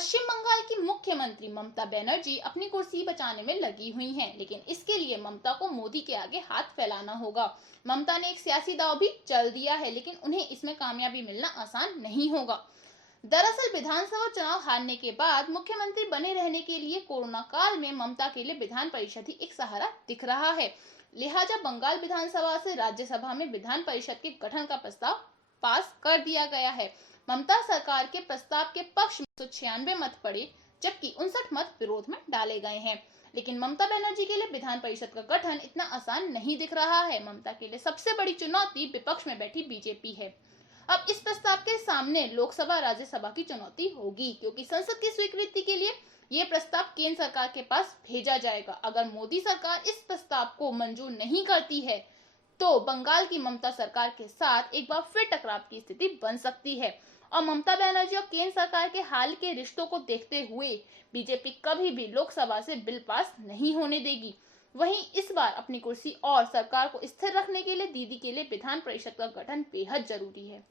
पश्चिम बंगाल की मुख्यमंत्री ममता बनर्जी अपनी कुर्सी बचाने में लगी हुई हैं, लेकिन इसके लिए ममता को मोदी के आगे हाथ फैलाना होगा। ममता ने एक सियासी दांव भी चल दिया है, लेकिन उन्हें इसमें कामयाबी मिलना आसान नहीं होगा। दरअसल विधानसभा चुनाव हारने के बाद मुख्यमंत्री बने रहने के लिए कोरोना काल में ममता के लिए विधान परिषद ही एक सहारा दिख रहा है। लिहाजा बंगाल विधानसभा से राज्यसभा में विधान परिषद के गठन का प्रस्ताव पास कर दिया गया है। ममता सरकार के प्रस्ताव के पक्ष में 196 मत पड़े, जबकि 59 मत विरोध में डाले गए हैं। लेकिन ममता बनर्जी के लिए विधान परिषद का गठन इतना आसान नहीं दिख रहा है। ममता के लिए सबसे बड़ी चुनौती विपक्ष में बैठी बीजेपी है। अब इस प्रस्ताव के सामने लोकसभा राज्यसभा की चुनौती होगी, क्योंकि संसद की स्वीकृति के लिए ये प्रस्ताव केंद्र सरकार के पास भेजा जाएगा। अगर मोदी सरकार इस प्रस्ताव को मंजूर नहीं करती है तो बंगाल की ममता सरकार के साथ एक बार फिर टकराव की स्थिति बन सकती है। और ममता बनर्जी और केंद्र सरकार के हाल के रिश्तों को देखते हुए बीजेपी कभी भी लोकसभा से बिल पास नहीं होने देगी। वहीं इस बार अपनी कुर्सी और सरकार को स्थिर रखने के लिए दीदी के लिए विधान परिषद का गठन बेहद जरूरी है।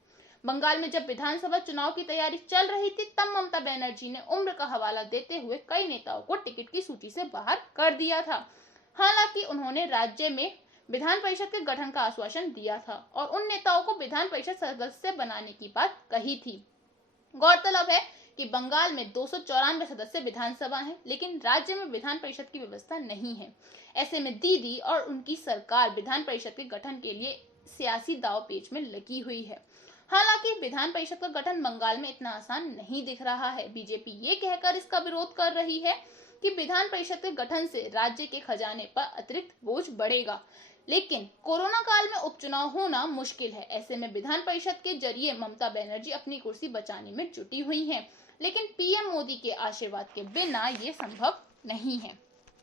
बंगाल में जब विधानसभा चुनाव की तैयारी चल रही थी, तब ममता बनर्जी ने उम्र का हवाला देते हुए कई नेताओं को टिकट की सूची से बाहर कर दिया था। हालांकि उन्होंने राज्य में विधान परिषद के गठन का आश्वासन दिया था और उन नेताओं को विधान परिषद सदस्य बनाने की बात कही थी। गौरतलब है कि बंगाल में 294 सदस्य विधानसभा हैं, लेकिन राज्य में विधान परिषद की व्यवस्था नहीं है। ऐसे में दीदी और उनकी सरकार विधान परिषद के गठन के लिए सियासी दांवपेच में लगी हुई है। हालांकि विधान परिषद का गठन बंगाल में इतना आसान नहीं दिख रहा है। बीजेपी ये कहकर इसका विरोध कर रही है कि विधान परिषद के गठन से राज्य के खजाने पर अतिरिक्त बोझ बढ़ेगा, लेकिन कोरोना काल में उपचुनाव होना मुश्किल है। ऐसे में विधान परिषद के जरिए ममता बनर्जी अपनी कुर्सी बचाने में जुटी हुई हैं, लेकिन पीएम मोदी के आशीर्वाद के बिना ये संभव नहीं है।